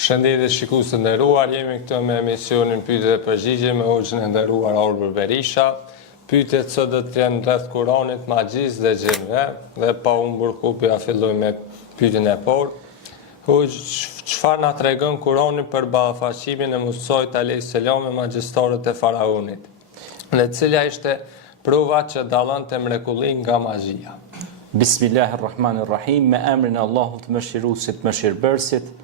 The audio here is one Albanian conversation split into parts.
Shëndetje shikues të nderuar, jemi këtu me emisionin Pyetje dhe Përgjigje me hoxhën e nderuar Orbër Berisha. Pyetjet sot do të jenë rreth Kuranit, magjisë dhe xhinëve, dhe pa humbur kohë ja fillojmë me pyetjen e parë. Hoxh, çfarë na tregon Kurani për ballafaqimin e Musait alayhis salam me magjistarët e faraonit? Dhe cila ishte prova që dallonte mrekullin nga magjia? Bismillahirrahmanirrahim, me emrin e Allahut mëshiruesit, mëshirbërësit.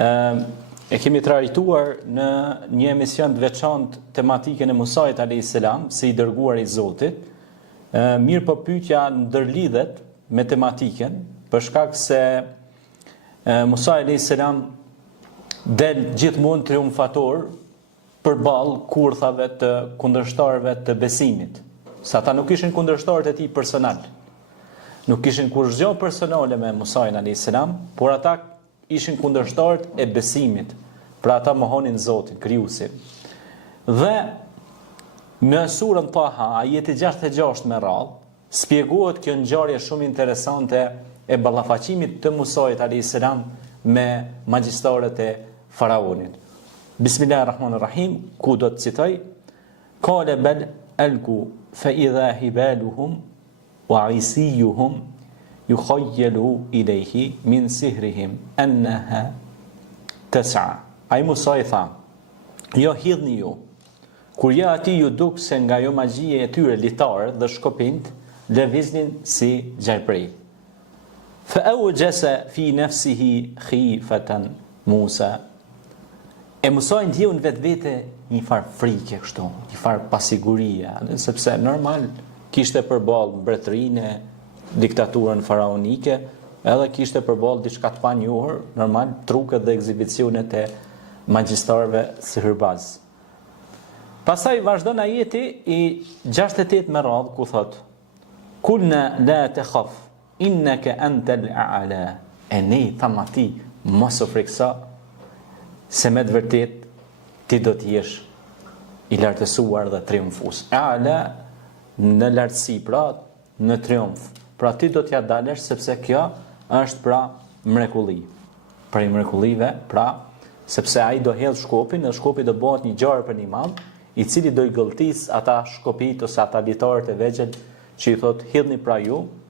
E kemi trajtuar në një emision të veçantë tematikën e Musait alayhis salam si i dërguar i Zotit. Mirë po pyetja ndërlidhet me tematikën për shkak se Musa alayhis salam del gjithmonë triumfator përballë kurthave të kundërshtarëve të besimit. Sa ata nuk ishin kundërshtarët e tij personal. Nuk kishin kurrë personale me Musa alayhis salam, por ata ishin kundërshtarët e besimit. Pra ata mohonin Zotin, krijuesin. Dhe në surën Taha, ajeti 66 me radhë, shpjegohet kjo ngjarje shumë interesante e ballafaqimit të Musait alayhis salam me magjistarët e faraonit. Bismillahirrahmanirrahim, ku do të citoj: "Qala bal alqu fa idha hibaluhum wa isiyuhum yukhayyalu ilayhi min sihrihim annaha tas'a." Ai Musa i tha: "Jo hidhni ju. Kur ja ati ju duk se nga jo magjia e tyre litarë dhe shkopint, lëviznin si gjarprej." Fa awjasa fi nafsihi khifatan Musa. E Musa ndjeu në vetvete një farë frike kështu, një farë pasigurie, sepse normal kishte përballë mbretërinë, diktaturën faraonike, edhe kishte përballë diçka të panjohur, normal truket dhe ekzibicionet e magjistarëve sihirbaz. Pastaj vazhdon ajeti i 68 me radhë ku thot: "Kulna la takhaf innaka antal a'la." E ne tham atij, mos u frikso, se me të vërtet ti do të jesh i lartësuar dhe triumfues. A'la në lartësi, pra në triumf. Pra ti do t'ja dalësh, sepse kjo është pra mrekulli. Për i mrekullive, pra sepse ai do hedh shkopin, dhe shkopi do bëhet një gjarë për një madh, i cili do i gëlltis ata shkopit ose ata litarët e vegjël që i thot hidhni pra ju,